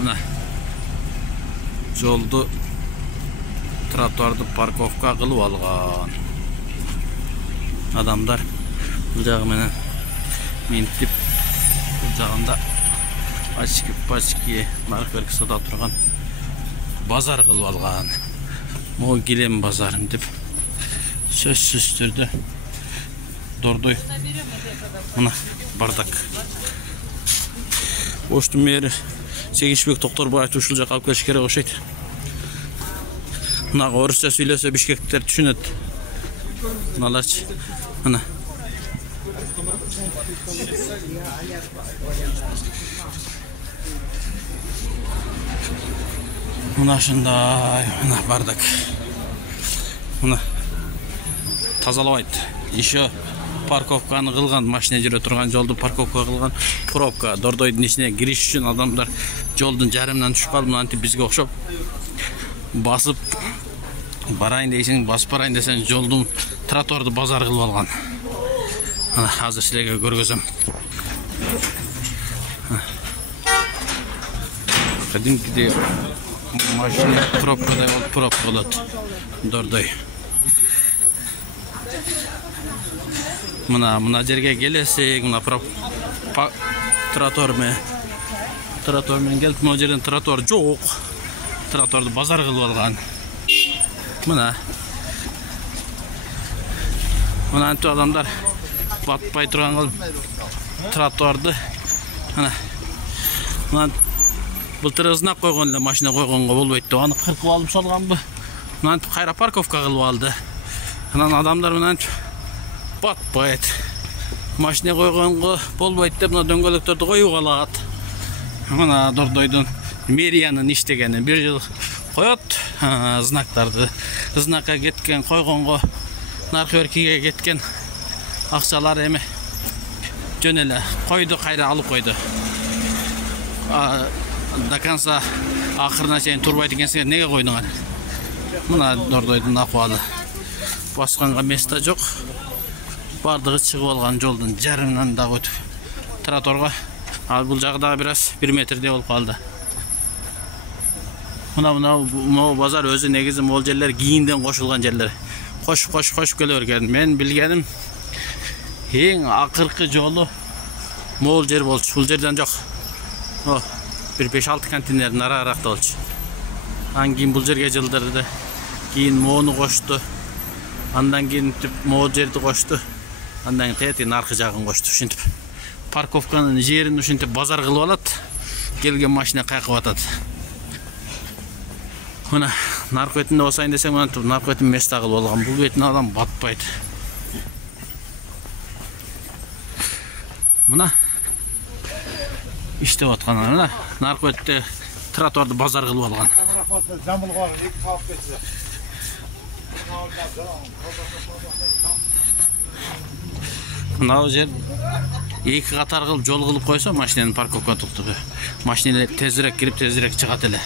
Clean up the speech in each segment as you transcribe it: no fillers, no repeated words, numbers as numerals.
Мына жолду тротуарды парковка кылып алган. Адамдар бул жагы менен минтип, бул жагында пачки наркотик сата турган базар кылып алган. Могу килем базарым деп сөзсүз түрдө Дордой мына бардак. Оштун мэри Сегишбек Токторбаев ушул жака алып келиш керек окшойт. Мына орусча сүйлөсө бишкектер түшүнөт. Мыналарчы мына мына ушундай мына бардак. Мына тазалабайт. Еще парковканы кылган, машина жүрө турган жолду парковка кылган, пробка. Дордойдун ичине кириш үчүн адамдар жолдун жарымынан түшүп калып, мынтип бизге окшоп басып барайын дейсиң, басып барайын десең жолдун тротуарды базар кылып алган. Ана азыр силерге көргөзөм. Кадимкидей машина пробкадай болуп пробка болот. Дордой. Мына жерге келесек, мына тротуар менен келип, мына жерден тротуар жок. Тротуарды базар кылып алган. Мына антип адамдар батпай турган кылып тротуарды мына былтыр знак койгон эле, машина койгонго болбойт деп аны кыркып алып салганбы. Мына антип кайра парковка кылып алды. Анан адамдар мына батпайт. Машина койгонго болбойт деп мына дөңгөлөктөрдү коюп алат. Мына Дордойдун мэриянын иштегени бир жыл коет знактарды. Знакка кеткен койгонго наркотикке кеткен акчалар эми жөн эле койду, кайра алып койду. До конца акырына чейин турбайт экенсиңер, неге койдуңар? Мына Дордойдун акыбалы. Басканга место жок. Бардыгы чыгып алган жолдун жарымынан да өтүп тротуарга. Ал бул жагда бир 1 метрдей болуп калды. Мына базар өзү негизи могул жерлер кийинден кошулган жерлер. Кош келе берген. Мен билгеним эң акыркы жолу могул жер болчу. Бул жерден жок. Бир 5-6 контейнер нарааракта болчу. Андан кийин бул жерге жылдырды. Кийин моуну кошту. Андан кийин могул жерди кошту. Андан кийин аркы жагын кошту. Ушинтип парковканын жерин ушинтип базар кылып алат. Келген машина кайкып атат. Мына наркотикте болсайын десең, мына наркотик место кылып алган. Бул бетин адам батпайт. Мына иштеп аткан мына наркотикте тротуарды базар кылып алган. Мына жер эки катар кылып жол кылып койсо, машинаны парковка токтоп, машина тезирээк кирип, тезирээк чыгат эле.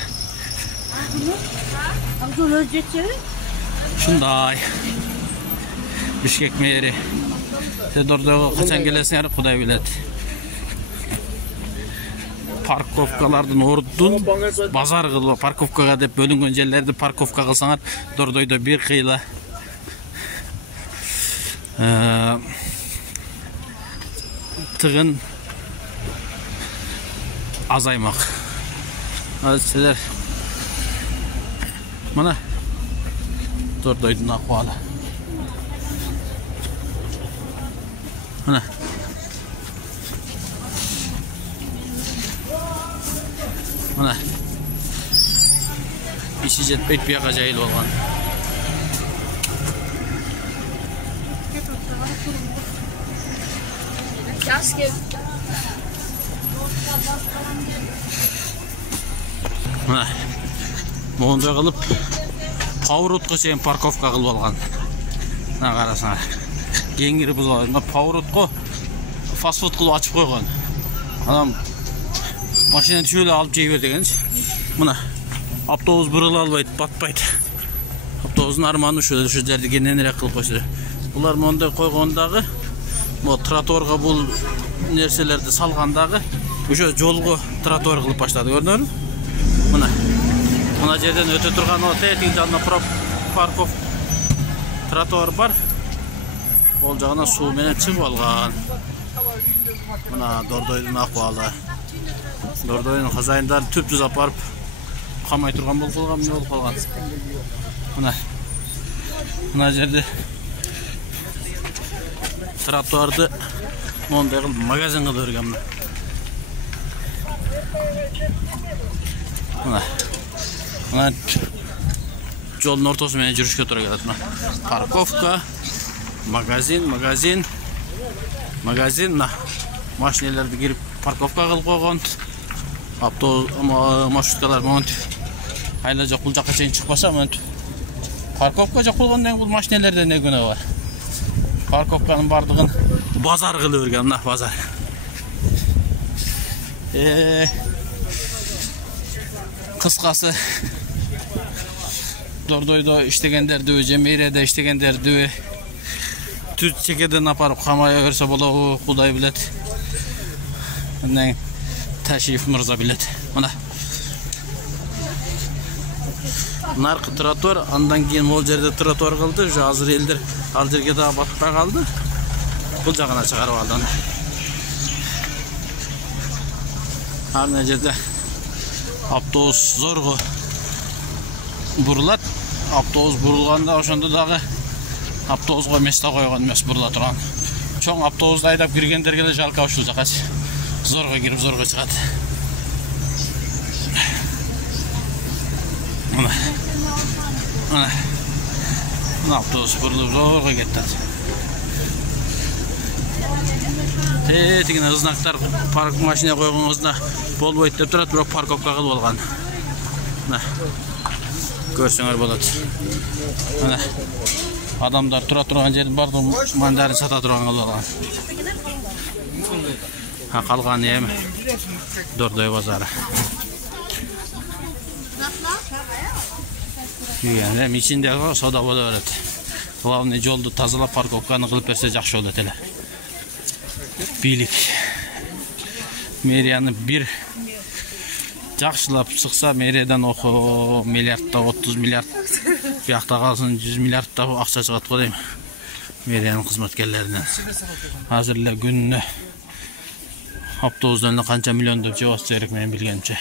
Ушундай. Бишкек мэри. Дордойго качан келесиңер, Кудай билет. Парковкалардын ордун базар кылып, парковкага деп бөлүнгөн жерлерди парковка кылсаңар, Дордойдо бир кыйла тыгын азаймак. Силер мына Дордойдун акыбалы. Мына иши жетпейт, бияка жайылып алган. Мына моундай кылып поворотко чейин парковка кылып алган. Мына карасаңар. Кеңири бузулган. Мына поворотко фастфуд кылып ачып койгон. Адам машина түшүп эле алып жей бер дегенчи. Мына автобус бурula албайт, батпайт. Автобустун арманы ушу жерди кененирээк кылып койсо. Булар мондай койгондагы, мо тротуарга бул нерселерди салгандагы Ошо жолго тротуар кылып баштады, көрдүңөрбү? Мына жерден өтө турган о тетиң жанына парков тротуар бар. Ол жагына суу менен чыгып алган. Мына Дордойдун акыбалы. Дордойдун хозяиндары түп-түз апарып камай турган болуп калган, эмне болуп калган? Мына жерде тротуарды мондай кылып магазин кылып берген. Мына жолдун ортосу менен жүрүшкө туура келет. Парковка, магазин. Мына машиналарды кирип парковка кылып койгон. Автобус маршруткалар монтип айла жок, бул жакка чейин чыкпаса монтип. Парковка жок болгондон бул машиналерде не күнөө бар? Парковканын бардыгын базар кылып берген, мына базар. Кыскасы Дордойдо иштегендерди, Жемейреде иштегендерди түз чекеден апарып камая берсе болобу, Кудай билет. Мына Ташиев мырза билет. Мына наркы тротуар, андан кийин могул жерде тротуар кылды. Уже азыр элдер ал жерге дагы батпай калды. Бул жагына чыгарып алды. Аны жерде автобус зорго бурулат. Автобус бурулганда ошондо дагы автобуска место койгон эмес, бурула турган. Чоң автобусты айдап киргендерге эле жалко ушул жакачы. Зорго кирип, зорго чыгат. Мына автобус бурулуп зорго кетет. Тегине знактар парк машина койгоңузда болбойт деп турат, бирок парковка кылып алган. Мына көрсөңөр болот. Мына адамдар тура турган жердин бардыгын мандарын сата турган кылып алган. Калганы эми Дордой базары. Эми ичинде сода боло берет. Главный жолду тазалап парковканы кылып берсе жакшы болот эле. Бийлик мэрияны бир жакшылап чыкса, мэриядан миллиардта 30 миллиард, биякта калсын 100 миллиардта акча чыгат го дейм. Мэриянын кызматкерлеринен. Азыр эле күнүнө автобустан канча миллион деп жебасы керек менин билгенимче.